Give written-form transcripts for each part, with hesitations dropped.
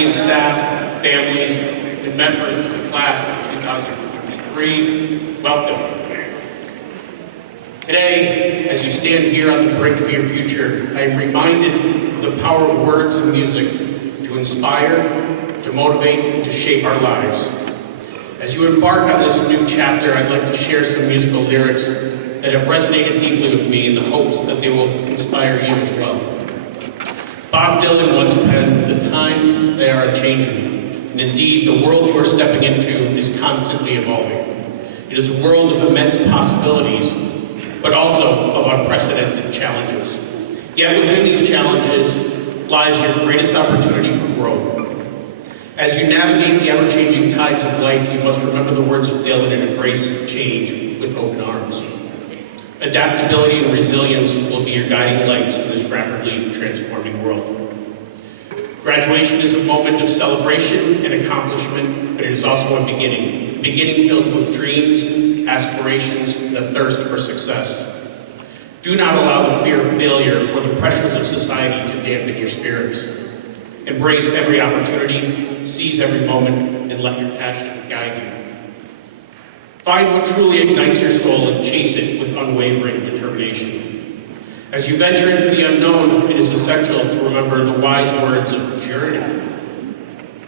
faculty and staff, families, and members of the class of 2023, welcome. Today, as you stand here on the brink of your future, I am reminded of the power of words and music to inspire, to motivate, and to shape our lives. As you embark on this new chapter, I'd like to share some musical lyrics that have resonated deeply with me in the hopes that they will inspire you as well. Bob Dylan once penned, "The times, they are a-changing, and indeed, the world you are stepping into is constantly evolving. It is a world of immense possibilities, but also of unprecedented challenges. Yet within these challenges lies your greatest opportunity for growth. As you navigate the ever-changing tides of life, you must remember the words of Dylan and embrace change with open arms. Adaptability and resilience will be your guiding lights in this rapidly transforming world." Graduation is a moment of celebration and accomplishment, but it is also a beginning filled with dreams, aspirations, and a thirst for success. Do not allow the fear of failure or the pressures of society to dampen your spirits. Embrace every opportunity, seize every moment, and let your passion guide you. Find what truly ignites your soul and chase it with unwavering determination. As you venture into the unknown, it is essential to remember the wise words of Journey.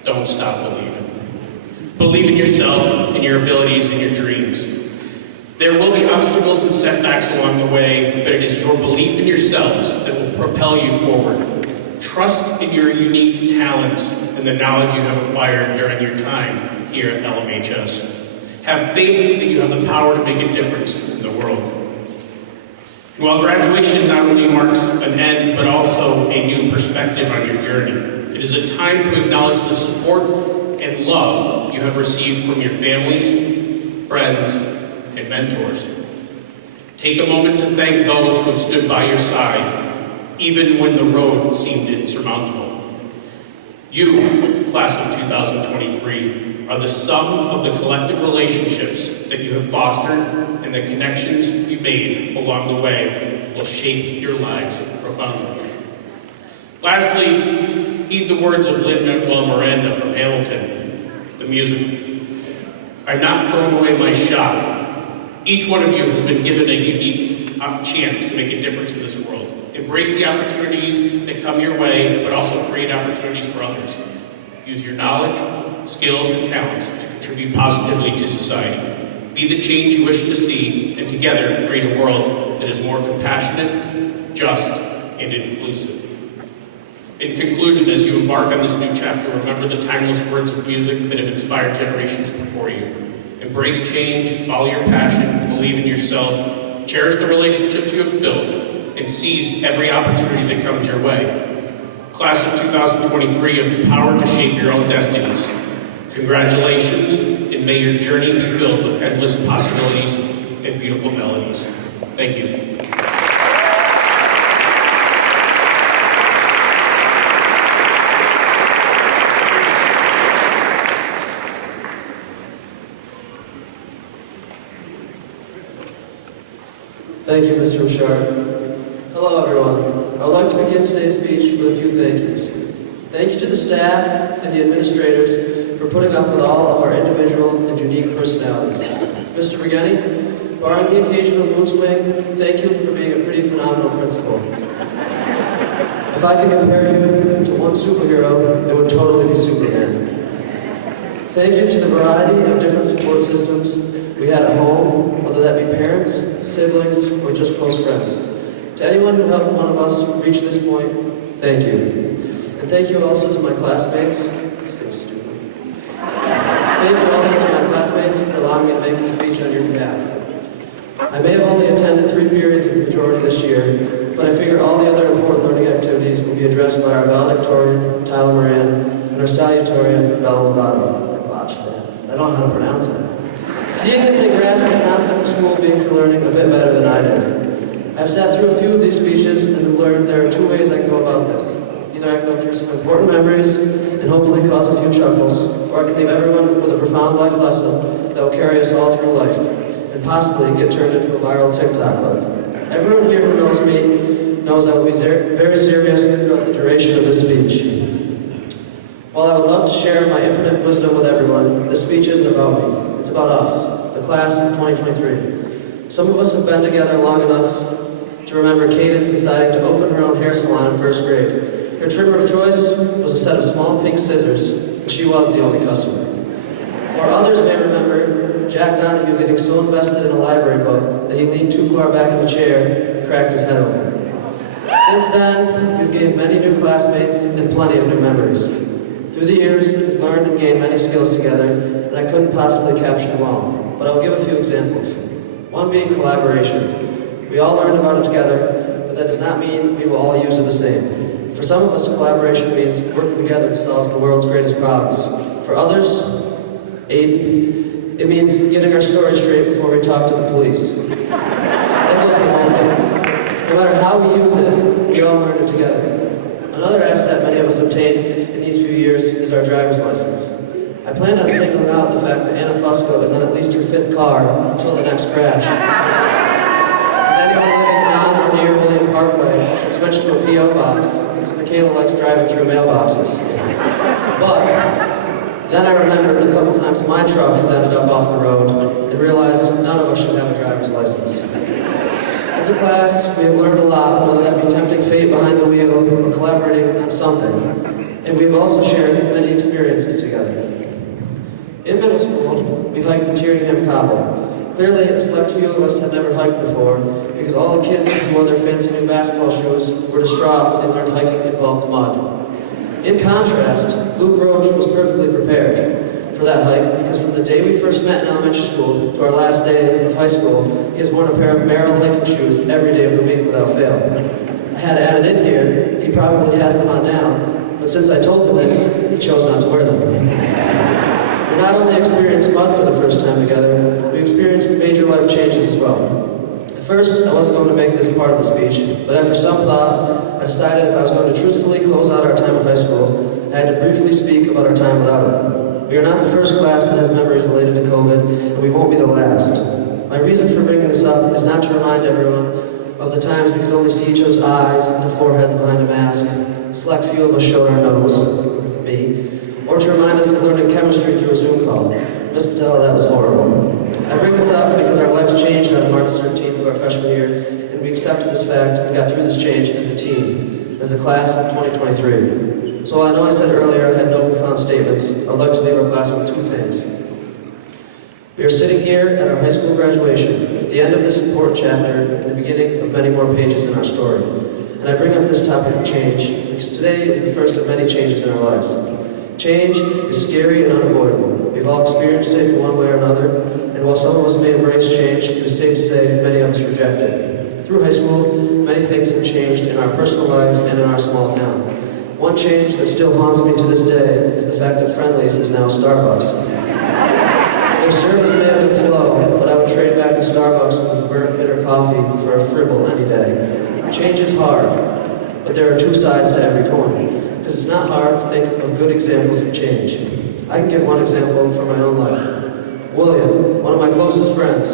Don't stop believing. Believe in yourself, in your abilities, and your dreams. There will be obstacles and setbacks along the way, but it is your belief in yourselves that will propel you forward. Trust in your unique talents and the knowledge you have acquired during your time here at LMHS. Have faith that you have the power to make a difference in the world. While graduation not only marks an end, but also a new perspective on your journey, it is a time to acknowledge the support and love you have received from your families, friends, and mentors. Take a moment to thank those who have stood by your side, even when the road seemed insurmountable. You, class of 2023, are the sum of the collective relationships that you have fostered, and the connections you made along the way will shape your lives profoundly. Lastly, heed the words of Lin-Manuel Miranda from Hamilton, the music. "I'm not throwing away my shot. Each one of you has been given a unique chance to make a difference in this world. Embrace the opportunities that come your way, but also create opportunities for others. Use your knowledge, skills, and talents to contribute positively to society. Be the change you wish to see, and together create a world that is more compassionate, just, and inclusive." In conclusion, as you embark on this new chapter, remember the timeless words of music that have inspired generations before you. Embrace change, follow your passion, believe in yourself, cherish the relationships you have built, and seize every opportunity that comes your way. Class of 2023, you have the power to shape your own destinies. Congratulations, and may your journey be filled with endless possibilities and beautiful melodies. Thank you. Thank you, Mr. Bouchard. Hello, everyone. I would like to begin today's speech with a few thank yous. Thank you to the staff and the administrators for putting up with all of our individual and unique personalities. Mr. Brigetti, barring the occasional mood swing, thank you for being a pretty phenomenal principal. If I could compare you to one superhero, it would totally be Superman. Thank you to the variety of different support systems we had at home, whether that be parents, siblings, or just close friends. To anyone who helped one of us reach this point, thank you. And thank you also to my classmates. So stupid. Thank you also to my classmates for allowing me to make this speech on your behalf. I may have only attended 3 periods of majority this year, but I figure all the other important learning activities will be addressed by our valedictorian, Tyler Moran, and our salutatorian, Bella Lovato. I don't know how to pronounce it. Seeing that they grasped the concept of school being for learning a bit better than I did. I've sat through a few of these speeches and have learned there are 2 ways I can go about this. Either I can go through some important memories and hopefully cause a few chuckles, or I can leave everyone with a profound life lesson that will carry us all through life, and possibly get turned into a viral TikTok clip. Everyone here who knows me knows I will be very serious throughout the duration of this speech. While I would love to share my infinite wisdom with everyone, this speech isn't about me. It's about us, the class of 2023. Some of us have been together long enough to remember Cadence deciding to open her own hair salon in first grade. Her trimmer of choice was a set of small pink scissors, and she was the only customer. Or others may remember Jack Donahue getting so invested in a library book that he leaned too far back in the chair and cracked his head open. Since then, we've gained many new classmates and plenty of new memories. Through the years, we've learned and gained many skills together, and I couldn't possibly capture them all, but I'll give a few examples. One being collaboration. We all learned about it together, but that does not mean we will all use it the same. For some of us, collaboration means working together to solve the world's greatest problems. For others, Aiden, it means getting our story straight before we talk to the police. That goes for all things. No matter how we use it, we all learn it together. Another asset many of us obtained in these few years is our driver's license. I planned on singling out the fact that Anna Fusco is on at least her 5th car until the next crash. And anyone living on or near William Parkway should switch to a P.O. box, because Michaela likes driving through mailboxes. But then I remembered the couple times my truck has ended up off the road and realized none of us should have a driver's license. As a class, we have learned a lot, whether that be tempting fate behind the wheel or collaborating on something. And we've also shared many experiences together. In middle school, we hiked the Tyringham Cobble. Clearly, a select few of us had never hiked before, because all the kids who wore their fancy new basketball shoes were distraught when they learned hiking involved mud. In contrast, Luke Roach was perfectly prepared for that hike, because from the day we first met in elementary school to our last day of high school, he has worn a pair of Merrill hiking shoes every day of the week without fail. I had added in here, he probably has them on now, but since I told him this, he chose not to wear them. We not only experienced mud for the first time together, we experienced major life changes as well. At first, I wasn't going to make this part of the speech, but after some thought, I decided if I was going to truthfully close out our time at high school, I had to briefly speak about our time without it. We are not the first class that has memories related to COVID, and we won't be the last. My reason for bringing this up is not to remind everyone of the times we could only see each other's eyes and the foreheads behind a mask. A select few of us showed our nose, me, or to remind us of learning chemistry through a Zoom call. Miss Patel, that was horrible. I bring this up because our lives changed on March 13th of our freshman year, and we accepted this fact and got through this change as a team, as the class of 2023. So while I know I said earlier I had no profound statements, I would like to leave our class with 2 things. We are sitting here at our high school graduation, at the end of this important chapter, and the beginning of many more pages in our story. And I bring up this topic of change, because today is the first of many changes in our lives. Change is scary and unavoidable. We've all experienced it in one way or another, and while some of us may embrace change, it is safe to say many of us reject it. Through high school, many things have changed in our personal lives and in our small town. One change that still haunts me to this day is the fact that Friendly's is now Starbucks. Their service may have been slow, but I would trade back to Starbucks with its burnt bitter coffee for a fribble any day. Change is hard, but there are 2 sides to every coin, because it's not hard to think of good examples of change. I can give one example from my own life. William, one of my closest friends,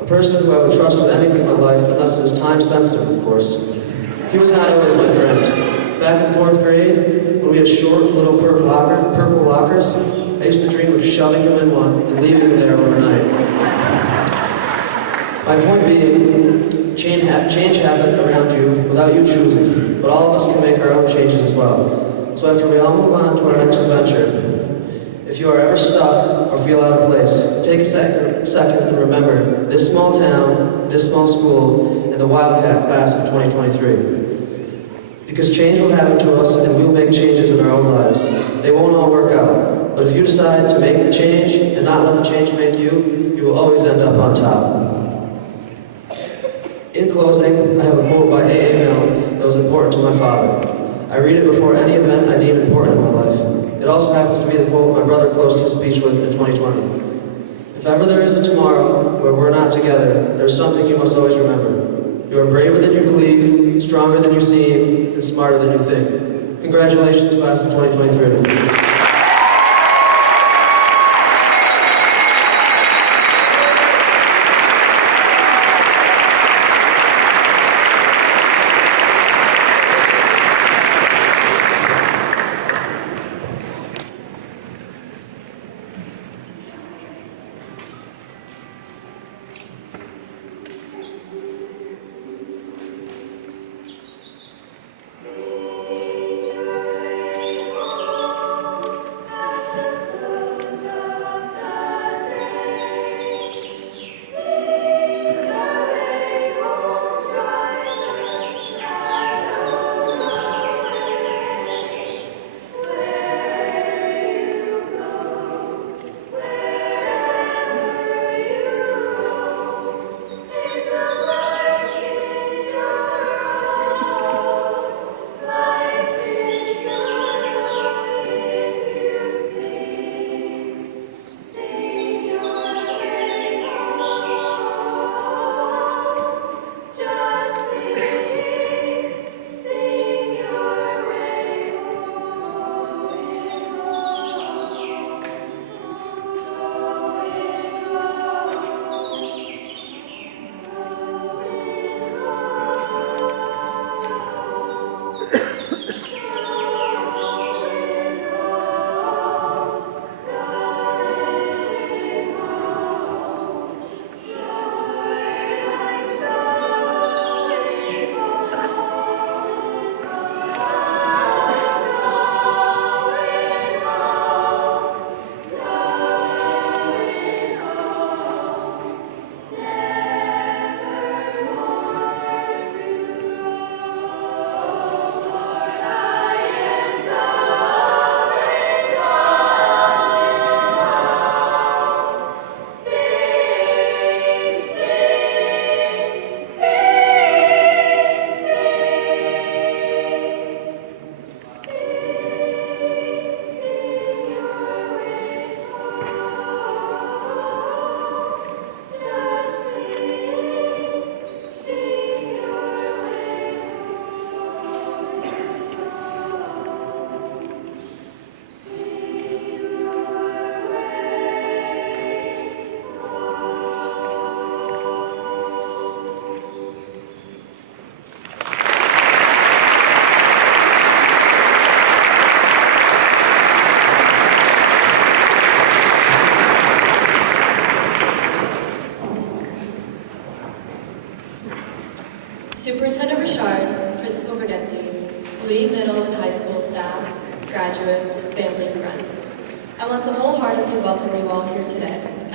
a person who I would trust with anything in my life, unless it is time sensitive, of course. He was not always my friend. Back in 4th grade, when we had short little purple lockers, I used to dream of shoving him in one and leaving him there overnight. My point being, change happens around you without you choosing, but all of us can make our own changes as well. So after we all move on to our next adventure, if you are ever stuck or feel out of place, take a second and remember this small town, this small school, and the Wildcat class of 2023. Because change will happen to us and we'll make changes in our own lives. They won't all work out, but if you decide to make the change and not let the change make you, you will always end up on top. In closing, I have a quote by A.A. Milne that was important to my father. I read it before any event I deem important in my life. It also happens to be the quote my brother closed his speech with in 2020. If ever there is a tomorrow where we're not together, there's something you must always remember. You are braver than you believe, stronger than you seem, and smarter than you think. Congratulations, class of 2023.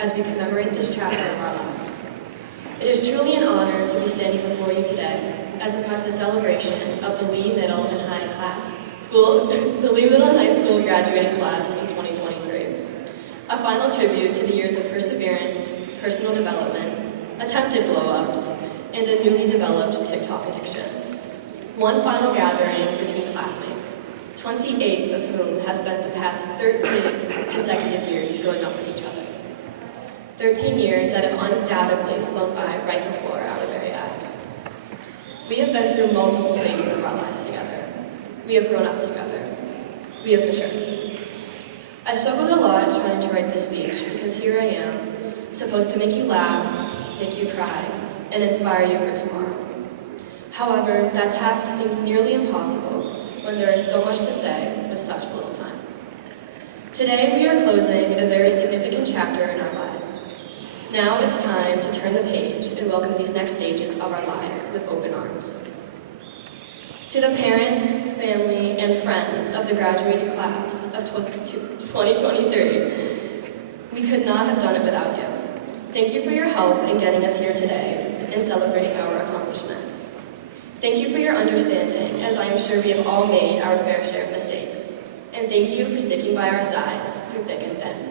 as we commemorate this chapter of our lives. It is truly an honor to be standing before you today as a part of the celebration of the Lee Middle and High School graduating class in 2023. A final tribute to the years of perseverance, personal development, attempted blow-ups, and a newly developed TikTok addiction. One final gathering between classmates, 28 of whom have spent the past 13 consecutive years growing up with each other. 13 years that have undoubtedly flown by right before our very eyes. We have been through multiple phases of our lives together. We have grown up together. We have matured. I've struggled a lot trying to write this speech because here I am, supposed to make you laugh, make you cry, and inspire you for tomorrow. However, that task seems nearly impossible when there is so much to say with such little time. Today, we are closing a very significant chapter in our lives. Now it's time to turn the page and welcome these next stages of our lives with open arms. To the parents, family, and friends of the graduating class of 2023, we could not have done it without you. Thank you for your help in getting us here today and celebrating our accomplishments. Thank you for your understanding, as I am sure we have all made our fair share of mistakes. And thank you for sticking by our side through thick and thin.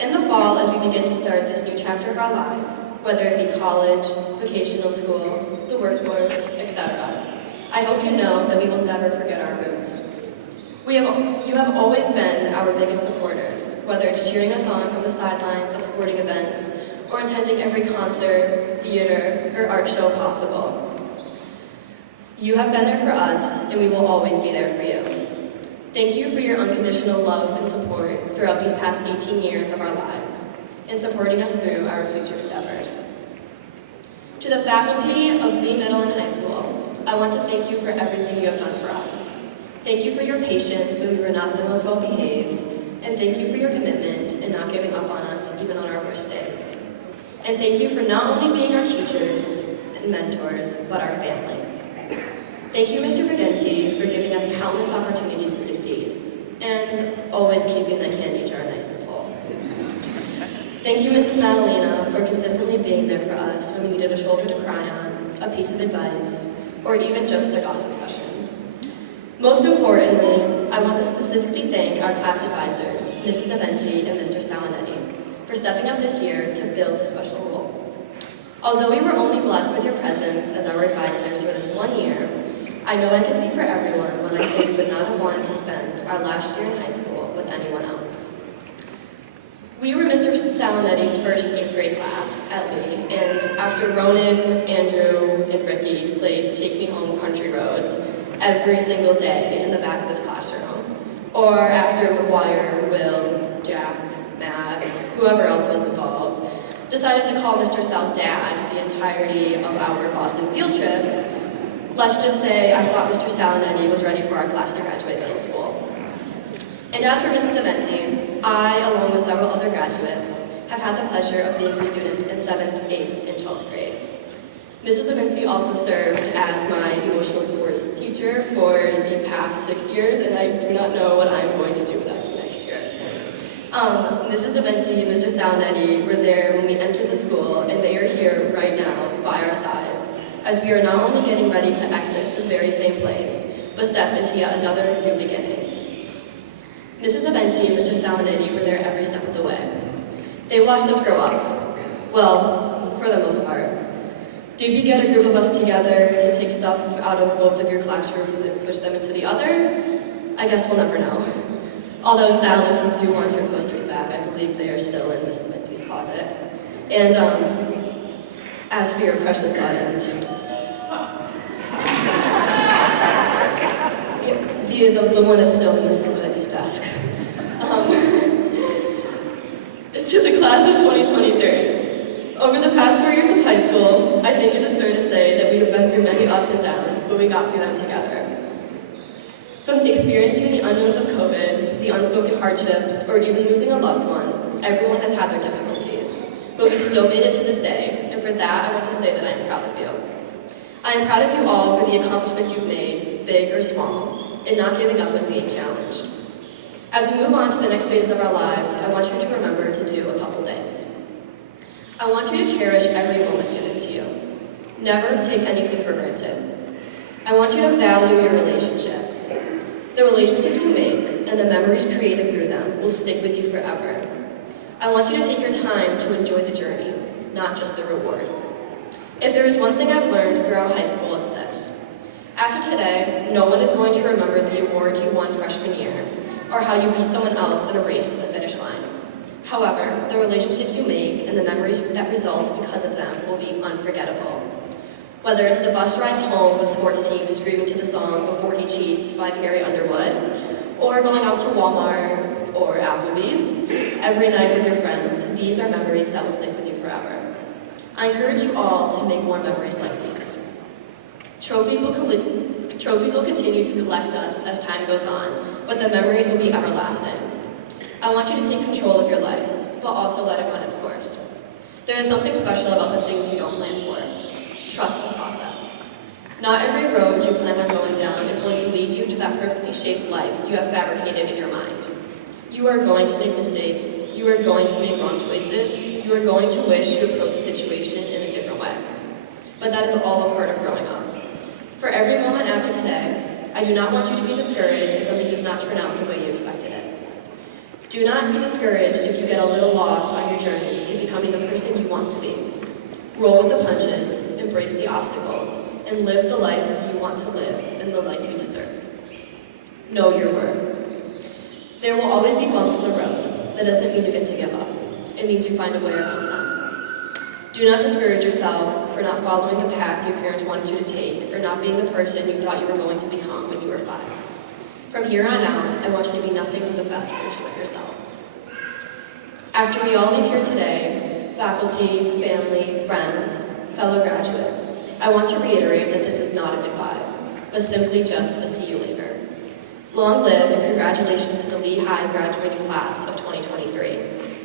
In the fall, as we begin to start this new chapter of our lives, whether it be college, vocational school, the workforce, etc., I hope you know that we will never forget our roots. You have always been our biggest supporters, whether it's cheering us on from the sidelines of sporting events, or attending every concert, theater, or art show possible. You have been there for us, and we will always be there for you. Thank you for your unconditional love and support throughout these past 18 years of our lives, and supporting us through our future endeavors. To the faculty of Lee Middle and High School, I want to thank you for everything you have done for us. Thank you for your patience when we were not the most well-behaved, and thank you for your commitment and not giving up on us even on our worst days. And thank you for not only being our teachers and mentors, but our family. Thank you, Mr. Briganti, for giving us countless opportunities to succeed, and always keeping the candy jar nice and full. Thank you, Mrs. Madalena, for consistently being there for us when we needed a shoulder to cry on, a piece of advice, or even just the gossip session. Most importantly, I want to specifically thank our class advisors, Mrs. Deventi and Mr. Salinetti, for stepping up this year to fill this special role. Although we were only blessed with your presence as our advisors for this 1 year, I know I can speak for everyone when I say we would not have wanted to spend our last year in high school with anyone else. We were Mr. Salinetti's first 8th grade class at Lee, and after Ronan, Andrew, and Ricky played Take Me Home Country Roads every single day in the back of his classroom, or after McGuire, Will, Jack, Matt, whoever else was involved, decided to call Mr. South Dad the entirety of our Boston field trip, let's just say I thought Mr. Salinetti was ready for our class to graduate middle school. And as for Mrs. Deventi, I, along with several other graduates, have had the pleasure of being a student in 7th, 8th, and 12th grade. Mrs. Deventi also served as my emotional supports teacher for the past 6 years, and I do not know what I'm going to do without you next year. Mrs. Deventi and Mr. Salinetti were there when we entered the school, and they are here right now by our sides, as we are not only getting ready to exit the very same place, but step into yet another new beginning. Mrs. Deventi and Mr. Salinetti were there every step of the way. They watched us grow up. Well, for the most part. Did we get a group of us together to take stuff out of both of your classrooms and switch them into the other? I guess we'll never know. Although, Sal, if you do want your posters back, I believe they are still in Mrs. Deventi's closet. And, as for your precious buttons, the one is still in Mrs. Deventi's desk. To the class of 2023. Over the past 4 years of high school, I think it is fair to say that we have been through many ups and downs, but we got through them together. From experiencing the unknowns of COVID, the unspoken hardships, or even losing a loved one, everyone has had their difficulties. But we still made it to this day, and for that, I want to say that I am proud of you. I am proud of you all for the accomplishments you've made, big or small, and not giving up when being challenged. As we move on to the next phases of our lives, I want you to remember to do a couple things. I want you to cherish every moment given to you. Never take anything for granted. I want you to value your relationships. The relationships you make and the memories created through them will stick with you forever. I want you to take your time to enjoy the journey, not just the reward. If there is one thing I've learned throughout high school, it's this. After today, no one is going to remember the award you won freshman year, or how you beat someone else in a race to the finish line. However, the relationships you make and the memories that result because of them will be unforgettable. Whether it's the bus rides home with sports teams screaming to the song Before He Cheats by Carrie Underwood, or going out to Walmart or Applebee's every night with your friends, these are memories that will stick with you forever. I encourage you all to make more memories like these. Trophies will continue to collect us as time goes on, but the memories will be everlasting. I want you to take control of your life, but also let it run its course. There is something special about the things you don't plan for. Trust the process. Not every road you plan on going down is going to lead you to that perfectly shaped life you have fabricated in your mind. You are going to make mistakes. You are going to make wrong choices. You are going to wish you approached a situation in a different way. But that is all a part of growing up. For every moment after today, I do not want you to be discouraged if something does not turn out the way you expected it. Do not be discouraged if you get a little lost on your journey to becoming the person you want to be. Roll with the punches, embrace the obstacles, and live the life you want to live and the life you deserve. Know your worth. There will always be bumps in the road. That doesn't mean you get to give up. It means you find a way around them. Do not discourage yourself for not following the path your parents wanted you to take, or not being the person you thought you were going to become when you were 5. From here on out, I want you to be nothing but the best version of yourselves. After we all leave here today, faculty, family, friends, fellow graduates, I want to reiterate that this is not a goodbye, but simply just a see you later. Long live and congratulations to the Lehigh graduating class of 2023.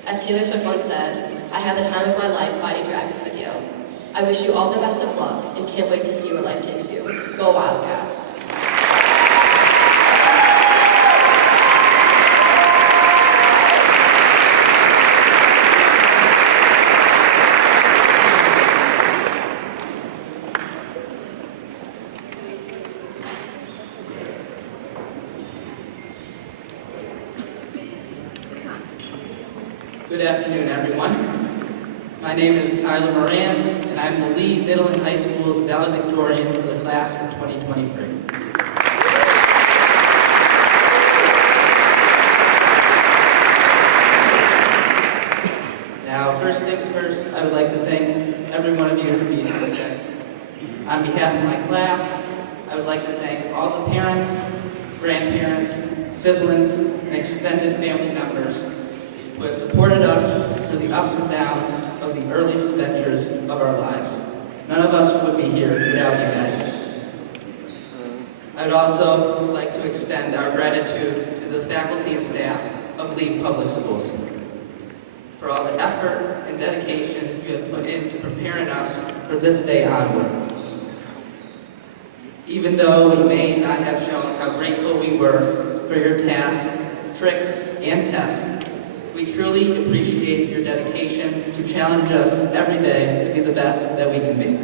As Taylor Swift once said, I had the time of my life fighting dragons with you. I wish you all the best of luck and can't wait to see where life takes you. Go Wildcats. Good afternoon, everyone. My name is Kyler Moran, and I'm the lead middle and high school's valedictorian for the class of 2023. Now, first things first, I would like to thank every one of you for being here today. On behalf of my class, I would like to thank all the parents, grandparents, siblings, and extended family members who have supported us through the ups and downs of the earliest adventures of our lives. None of us would be here without you guys. I would also like to extend our gratitude to the faculty and staff of Lee Public Schools for all the effort and dedication you have put into preparing us for this day onward. Even though we may not have shown how grateful we were for your tasks, tricks, and tests, we truly appreciate your dedication to challenge us every day to be the best that we can be.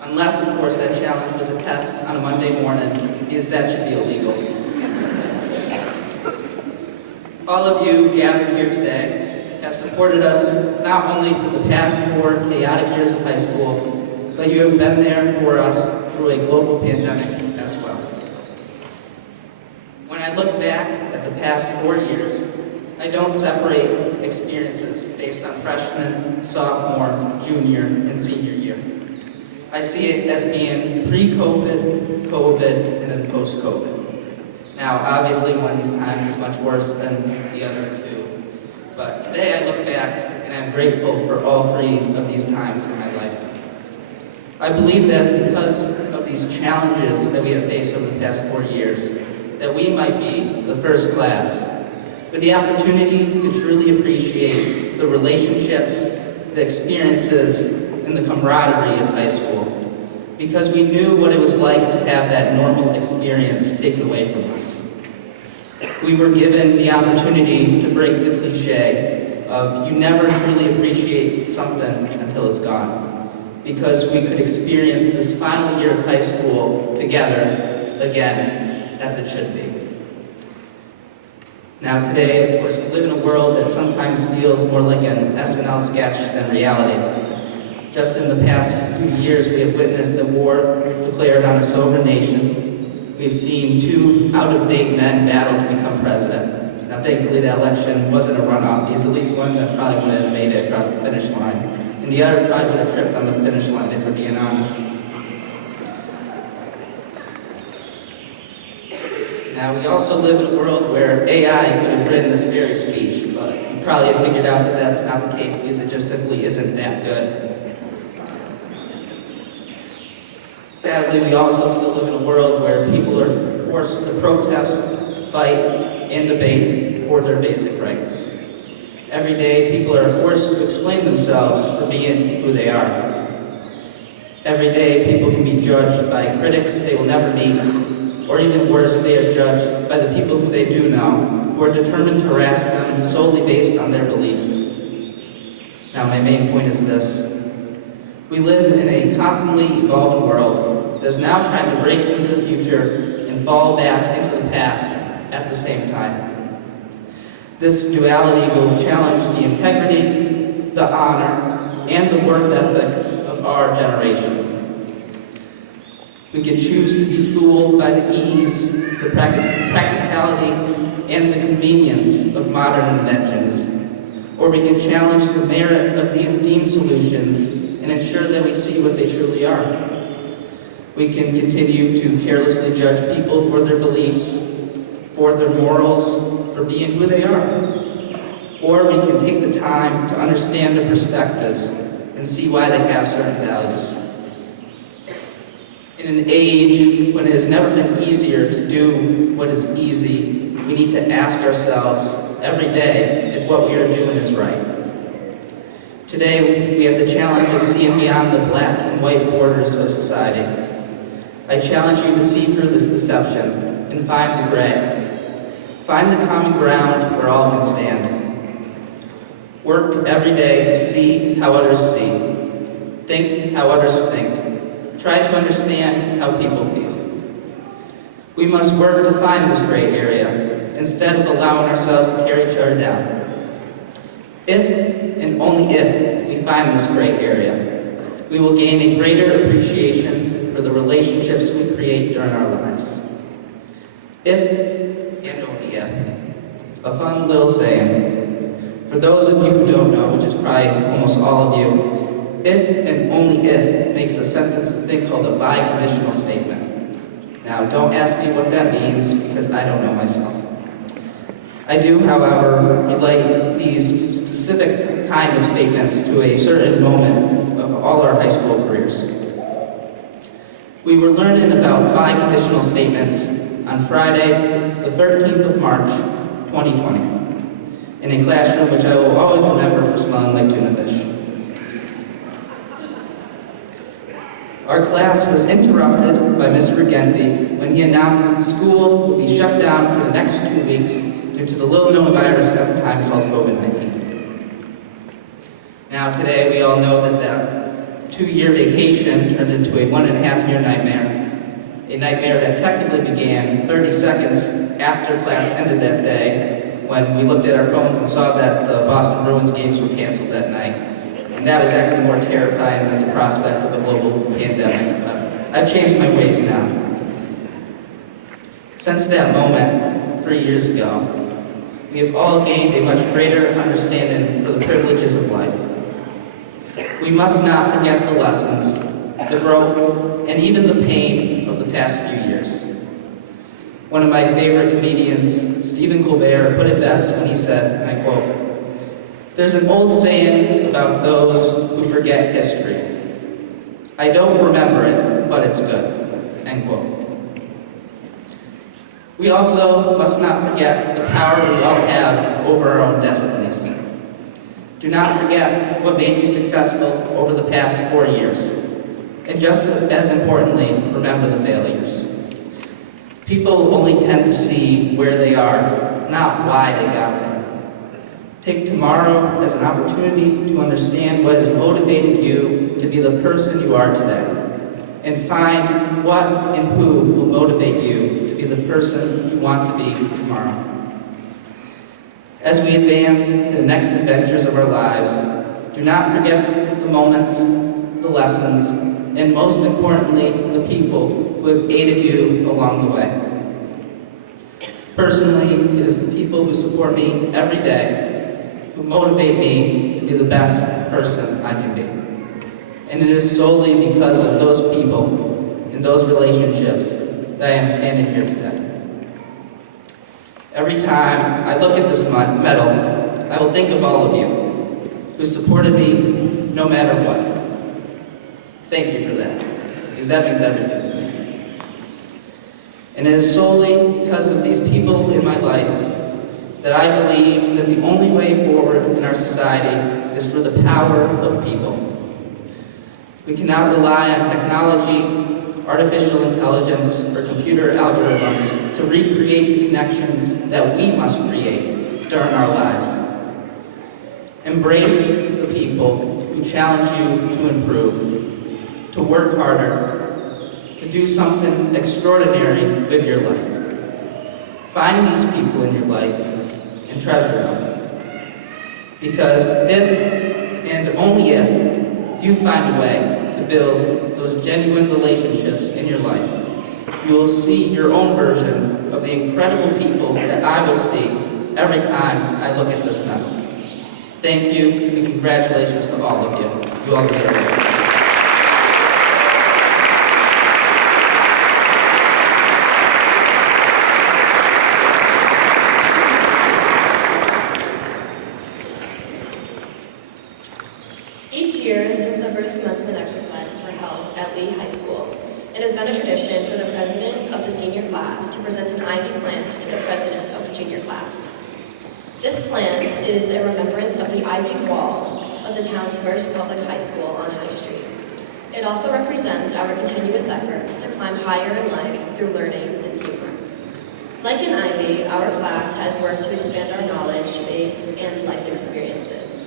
Unless, of course, that challenge was a test on a Monday morning, because that should be illegal. All of you gathered here today have supported us not only through the past 4 chaotic years of high school, but you have been there for us through a global pandemic as well. When I look back at the past 4 years, I don't separate experiences based on freshman, sophomore, junior, and senior year. I see it as being pre-COVID, COVID, and then post-COVID. Now, obviously, one of these times is much worse than the other 2. But today I look back and I'm grateful for all 3 of these times in my life. I believe that it's because of these challenges that we have faced over the past 4 years that we might be the first class with the opportunity to truly appreciate the relationships, the experiences, and the camaraderie of high school, because we knew what it was like to have that normal experience taken away from us. We were given the opportunity to break the cliche of you never truly appreciate something until it's gone, because we could experience this final year of high school together again, as it should be. Now today, of course, we live in a world that sometimes feels more like an SNL sketch than reality. Just in the past few years, we have witnessed a war declared on a sober nation. We've seen two out-of-date men battle to become president. Now, thankfully, that election wasn't a runoff. He's at least one that probably would have made it across the finish line. And the other probably would have tripped on the finish line, if we're being honest. Now, we also live in a world where AI could have written this very speech, but you probably have figured out that that's not the case because it just simply isn't that good. Sadly, we also still live in a world where people are forced to protest, fight, and debate for their basic rights. Every day, people are forced to explain themselves for being who they are. Every day, people can be judged by critics they will never meet, or even worse, they are judged by the people who they do know, who are determined to harass them solely based on their beliefs. Now, my main point is this. We live in a constantly evolving world that is now trying to break into the future and fall back into the past at the same time. This duality will challenge the integrity, the honor, and the work ethic of our generation. We can choose to be fooled by the ease, the practicality, and the convenience of modern inventions. Or we can challenge the merit of these deemed solutions and ensure that we see what they truly are. We can continue to carelessly judge people for their beliefs, for their morals, for being who they are. Or we can take the time to understand their perspectives and see why they have certain values. In an age when it has never been easier to do what is easy, we need to ask ourselves every day if what we are doing is right. Today, we have the challenge of seeing beyond the black and white borders of society. I challenge you to see through this deception and find the gray. Find the common ground where all can stand. Work every day to see how others see. Think how others think. Try to understand how people feel. We must work to find this gray area instead of allowing ourselves to tear each other down. If and only if we find this gray area, we will gain a greater appreciation for the relationships we create during our lives. If and only if. A fun little saying. For those of you who don't know, which is probably almost all of you, if and only if makes a sentence a thing called a biconditional statement. Now, don't ask me what that means because I don't know myself. I do, however, relate these specific kind of statements to a certain moment of all our high school careers. We were learning about biconditional statements on Friday, the 13th of March, 2020, in a classroom which I will always remember for smelling like tuna fish. Our class was interrupted by Mr. Regenti when he announced that the school would be shut down for the next 2 weeks due to the little-known virus at the time called COVID-19. Now today, we all know that that 2-year vacation turned into a 1.5-year nightmare. A nightmare that technically began 30 seconds after class ended that day when we looked at our phones and saw that the Boston Bruins games were canceled that night. And that was actually more terrifying than the prospect of a global pandemic. But I've changed my ways now. Since that moment, 3 years ago, we have all gained a much greater understanding for the privileges of life. We must not forget the lessons, the growth, and even the pain of the past few years. One of my favorite comedians, Stephen Colbert, put it best when he said, and I quote, "There's an old saying about those who forget history. I don't remember it, but it's good." End quote. We also must not forget the power we all have over our own destinies. Do not forget what made you successful over the past 4 years. And just as importantly, remember the failures. People only tend to see where they are not why they got there. Take tomorrow as an opportunity to understand what has motivated you to be the person you are today, and find what and who will motivate you to be the person you want to be tomorrow. As we advance to the next adventures of our lives, do not forget the moments, the lessons, and most importantly, the people who have aided you along the way. Personally, it is the people who support me every day, who motivate me to be the best person I can be. And it is solely because of those people and those relationships that I am standing here today. Every time I look at this medal, I will think of all of you who supported me no matter what. Thank you for that, because that means everything to me. And it is solely because of these people in my life that I believe that the only way forward in our society is for the power of people. We cannot rely on technology, artificial intelligence, or computer algorithms to recreate the connections that we must create during our lives. Embrace the people who challenge you to improve, to work harder, to do something extraordinary with your life. Find these people in your life and treasure them. Because if, and only if, you find a way to build those genuine relationships in your life, you will see your own version of the incredible people that I will see every time I look at this medal. Thank you, and congratulations to all of you. You all deserve it. Each year, since the first commencement exercises were held at Lee High School, it has been a tradition for the president of the senior class to present an ivy plant to the president of the junior class. This plant is a remembrance of the ivy walls of the town's first public high school on High Street. It also represents our continuous efforts to climb higher in life through learning and teamwork. Like an ivy, our class has worked to expand our knowledge base and life experiences.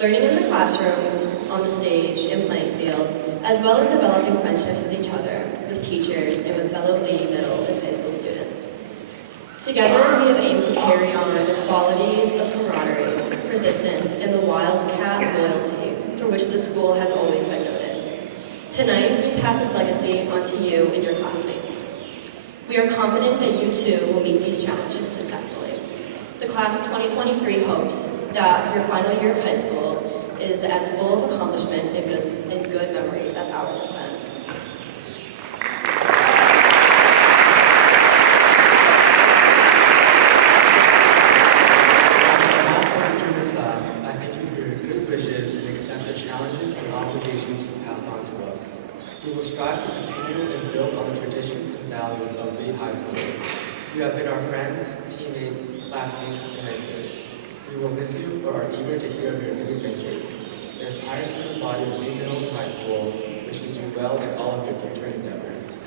Learning in the classrooms, on the stage, and playing fields, as well as developing friendships with each other, with teachers, and with fellow Lee middle and high school students. Together, we have aimed to carry on the qualities of camaraderie, persistence, and the wildcat loyalty for which the school has always been noted. Tonight, we pass this legacy on to you and your classmates. We are confident that you too will meet these challenges successfully. The class of 2023 hopes that your final year of high school is as full of accomplishment and good memories as ours has been. I thank you for your good wishes and accept the challenges and obligations you pass on to us. We will strive to continue and build on the traditions and values of Lee High School. You have been our friends, teammates, classmates, and mentors. We will miss you but are eager to hear of your new adventures. The entire student body of Lee Middle High School wishes you well in all of your future endeavors.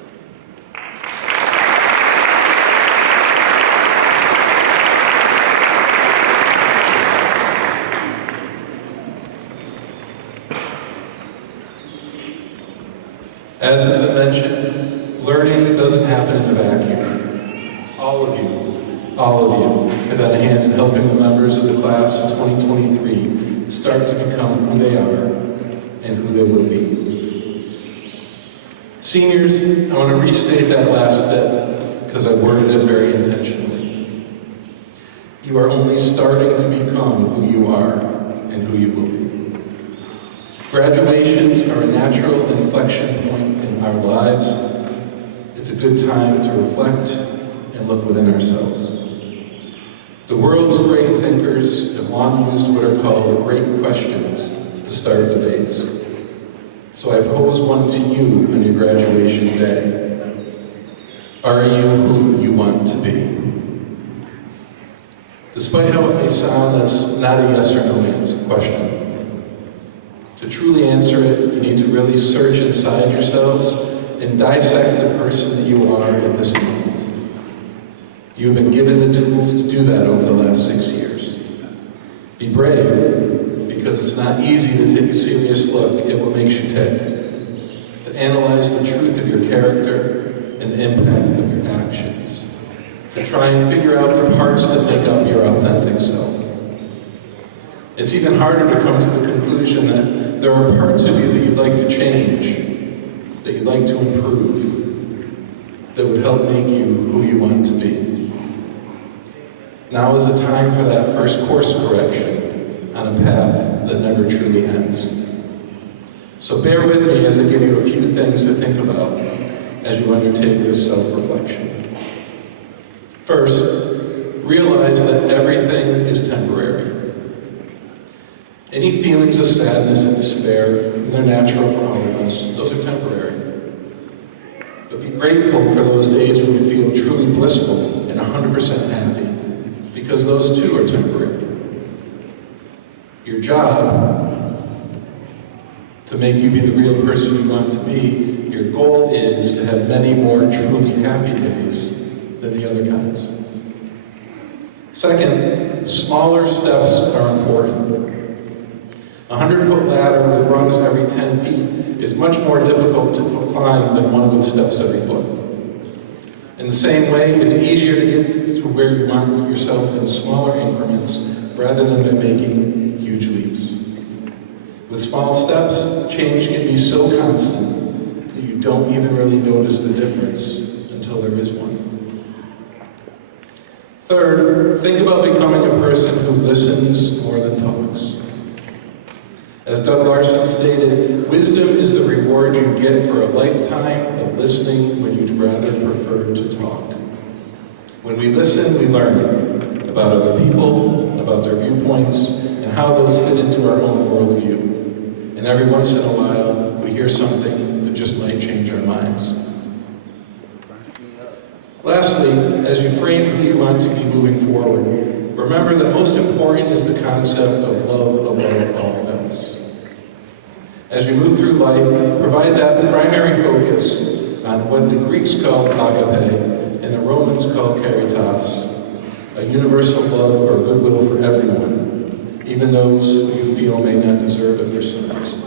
As has been mentioned, learning doesn't happen in a vacuum. All of you have had a hand in helping the members of the class of 2023 start to become who they are and who they will be. Seniors, I want to restate that last bit because I worded it very intentionally. You are only starting to become who you are and who you will be. Graduations are a natural inflection point in our lives. It's a good time to reflect and look within ourselves. The world's great thinkers have long used what are called great questions to start debates. So I pose one to you on your graduation day. Are you who you want to be? Despite how it may sound, that's not a yes or no question. To truly answer it, you need to really search inside yourselves and dissect the person that you are at this moment. You have been given the tools to do that over the last 6 years. Be brave, because it's not easy to take a serious look at what makes you tick, to analyze the truth of your character and the impact of your actions, to try and figure out the parts that make up your authentic self. It's even harder to come to the conclusion that there are parts of you that you'd like to change, that you'd like to improve, that would help make you who you want to be. Now is the time for that first course correction on a path that never truly ends. So bear with me as I give you a few things to think about as you undertake this self-reflection. First, realize that everything is temporary. Any feelings of sadness and despair, they're natural for all of us. Those are temporary. But be grateful for those days when you feel truly blissful and 100% happy, because those too are temporary. Your job, to make you be the real person you want to be, your goal is to have many more truly happy days than the other kinds. Second, smaller steps are important. A 100-foot ladder with rungs every 10 feet is much more difficult to climb than one with steps every foot. In the same way, it's easier to get to where you want yourself in smaller increments rather than by making huge leaps. With small steps, change can be so constant that you don't even really notice the difference until there is one. Third, think about becoming a person who listens more than talks. As Doug Larson stated, wisdom is the reward you get for a lifetime of listening when you'd rather prefer to talk. When we listen, we learn about other people, about their viewpoints, and how those fit into our own worldview. And every once in a while, we hear something that just might change our minds. Lastly, as you frame who you want to be moving forward, remember that most important is the concept of love above all else. As you move through life, provide that primary focus on what the Greeks called agape and the Romans called caritas, a universal love or goodwill for everyone, even those who you feel may not deserve it for some reason.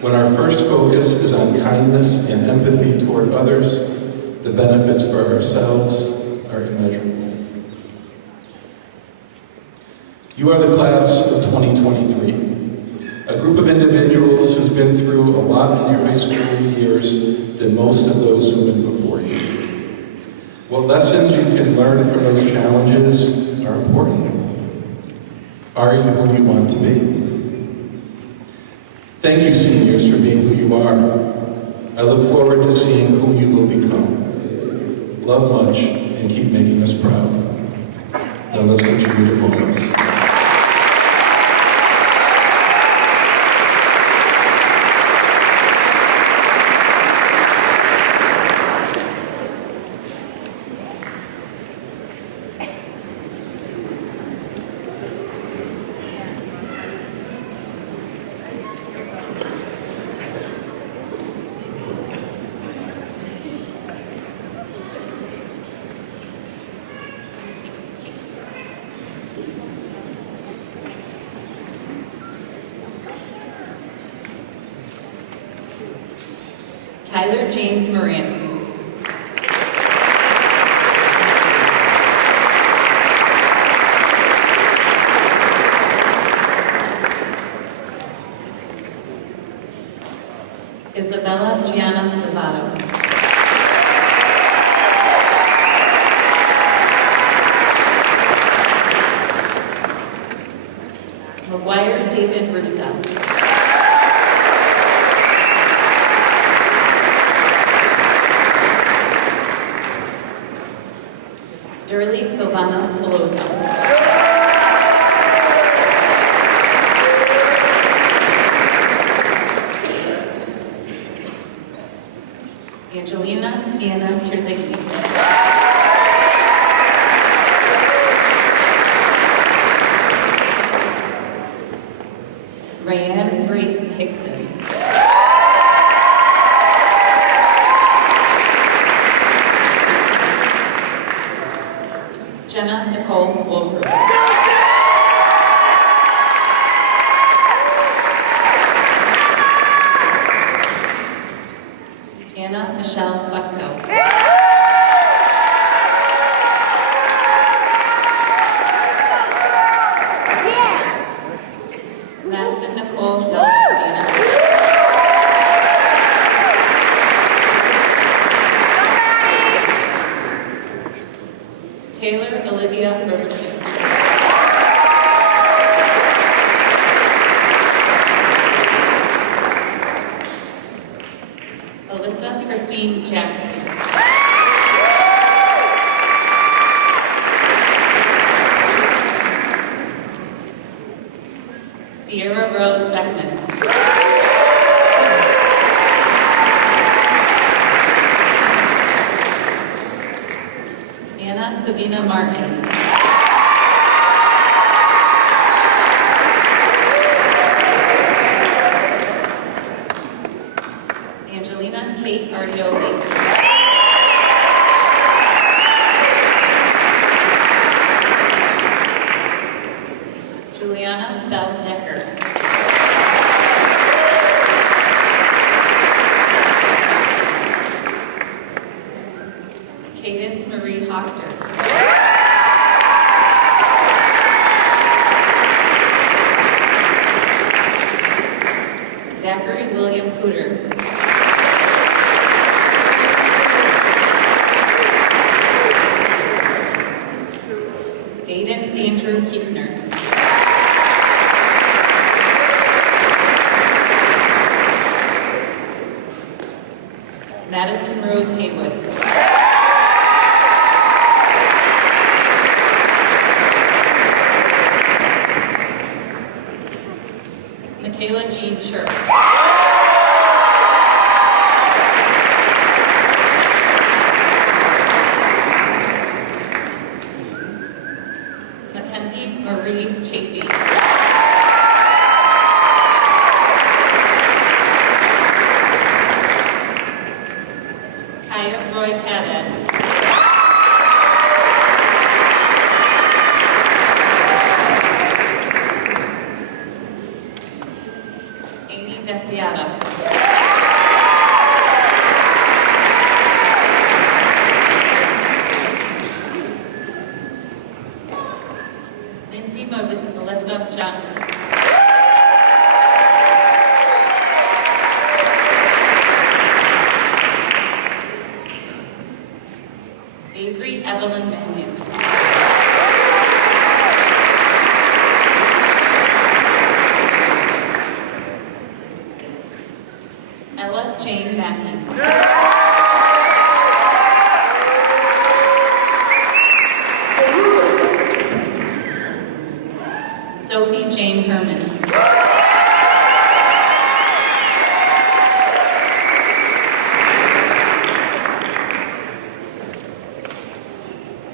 When our first focus is on kindness and empathy toward others, the benefits for ourselves are immeasurable. You are the class of 2023. A group of individuals who's been through a lot in your high school years than most of those who've been before you. What lessons you can learn from those challenges are important. Are you who you want to be? Thank you, seniors, for being who you are. I look forward to seeing who you will become. Love much and keep making us proud. Now let's get your diplomas. Tyler James Moran. Isabella Gianna Lovato. McGuire David Russo. Durley Silvana Tolosa. Angelina Sienna Terzigny. Rayanne Brace Hickson. Beckman. Anna Sabina Martin. Angelina Kate Ardioli. Juliana Bell Decker. Cadence Marie Hochter. Zachary William Cooter. Aiden Andrew Kiefner. Madison Rose Haywood. Michaela Jean Scherr. Mackenzie Marie Chafee. Kaya Roy Haddad. Amy Desiata. Lindsay Melissa Johnson. Avery Evelyn Mannion. Ella Jane Mackey. Sophie Jane Herman.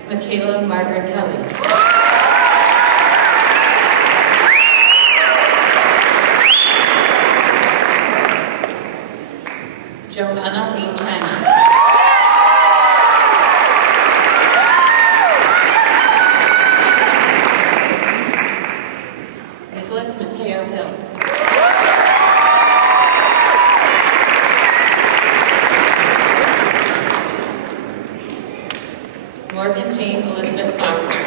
Michaela Margaret Kelly. Joanna Lee China. Nicholas Mateo Hill. Morgan Jane Elizabeth Foster.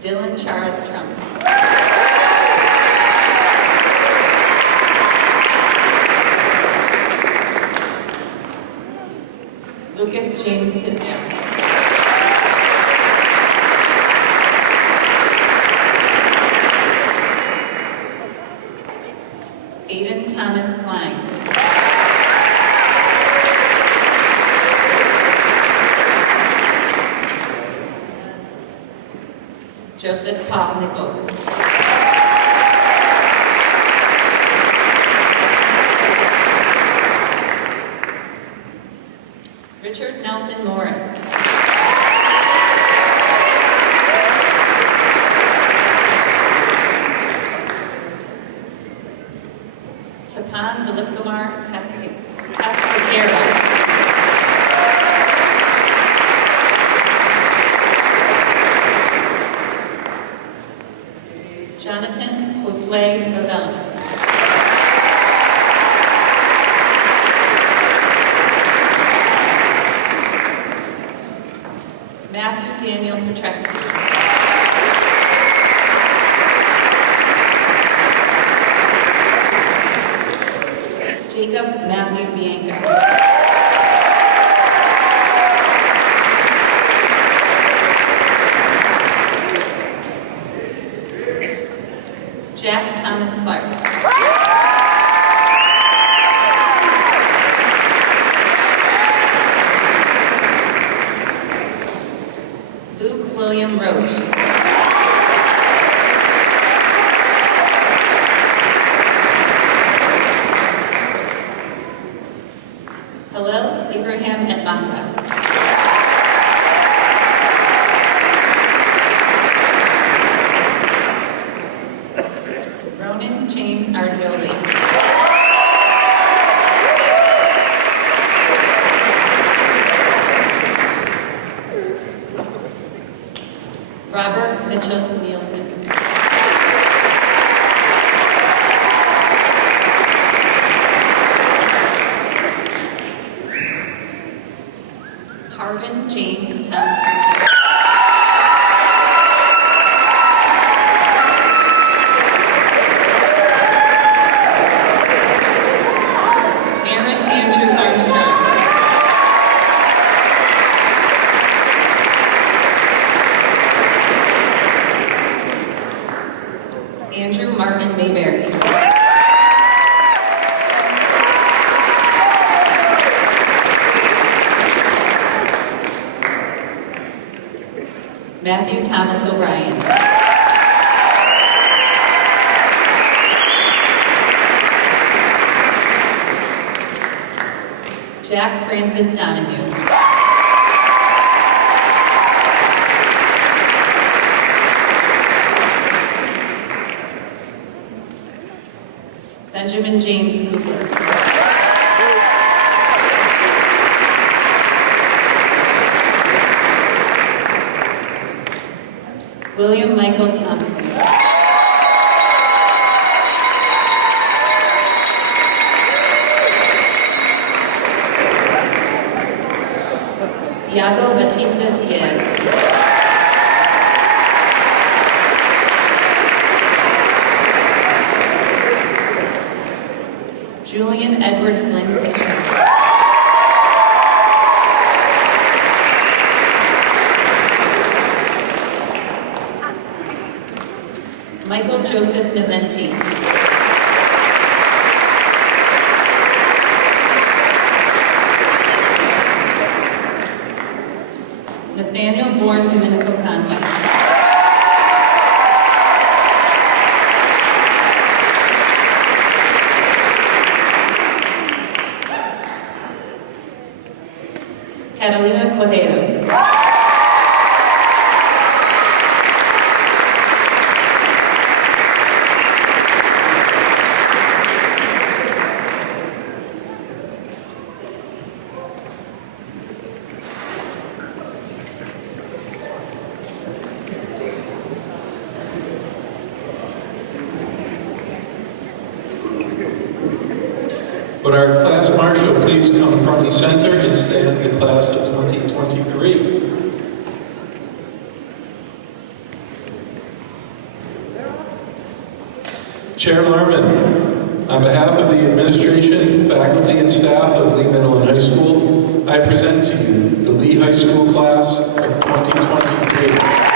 Dylan Charles Trump. Lucas James Tisdale. Aiden Thomas Klein. Joseph Paul Nichols. Richard Nelson Morris. Tapan Dilipkumar Castigera. Jonathan Josue Ravella. Matthew Daniel Petrescu. Jacob Matthew Bianca. Jack Thomas Clark. William Roach. Hillel Abraham Etmanka. Ronan James Ardioli. Robert Mitchell Nielsen. Harvin James Thompson. Aaron Andrew Armstrong. Andrew Martin Mayberry. Matthew Thomas O'Brien. Jack Francis Donahue. Benjamin James Cooper. William Michael Thompson. Iago Batista Diaz. Julian Edward Flynn Fisher. Michael Joseph Neventi. Nathaniel Bourne Domenico Conway. Catalina Cordeiro. Would our class marshal please come front and center and stand the class of 2023? Chair Larman, on behalf of the administration, faculty, and staff of Lee Middle and High School, I present to you the Lee High School class of 2023.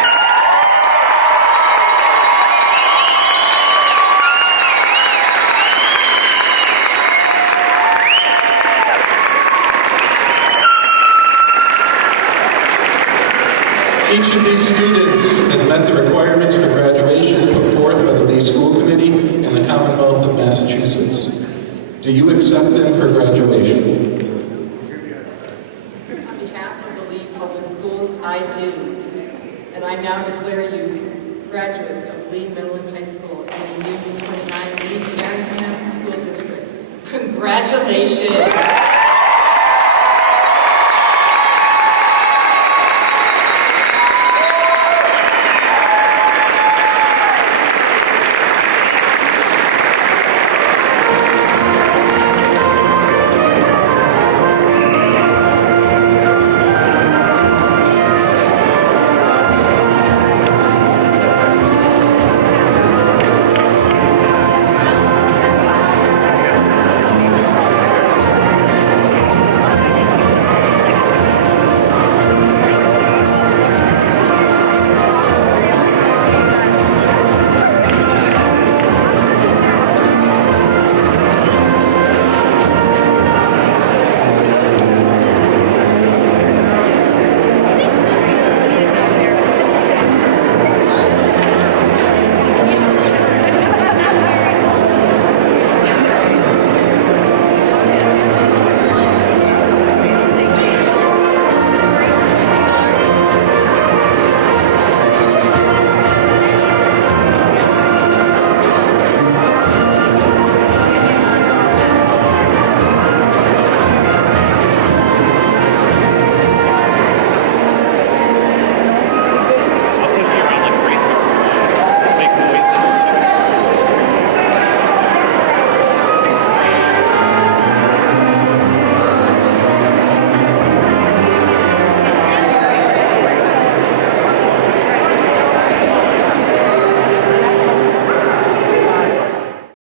Each of these students has met the requirements for graduation put forth by the Lee School Committee and the Commonwealth of Massachusetts. Do you accept them for graduation? On behalf of the Lee Public Schools, I do. And I now declare you graduates of Lee Middle and High School and the Union 29 Lee Caringham School District. Congratulations!